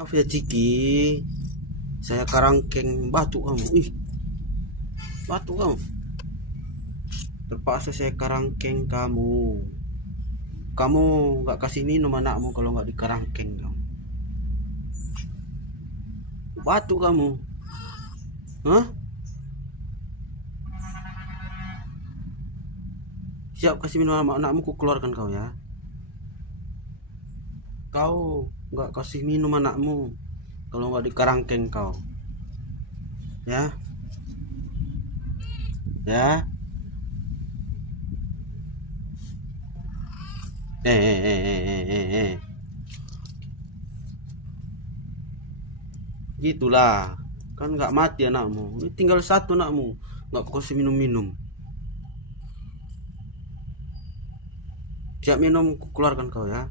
Maaf ya Ciki, saya karangkeng batuk kamu. Ih, batuk kamu. Terpaksa saya karangkeng kamu. Kamu nggak kasih minum anakmu kalau nggak dikarangkeng kamu. Batuk kamu. Hah? Siap kasih minum anakmu, ku keluarkan kau ya. Kau nggak kasih minum anakmu kalau nggak dikarangkeng kau. Ya, ya. Eh. Gitulah. Kan nggak mati anakmu. Ini tinggal satu anakmu. Nggak kau kasih minum-minum. Siap minum, ku keluarkan kau ya.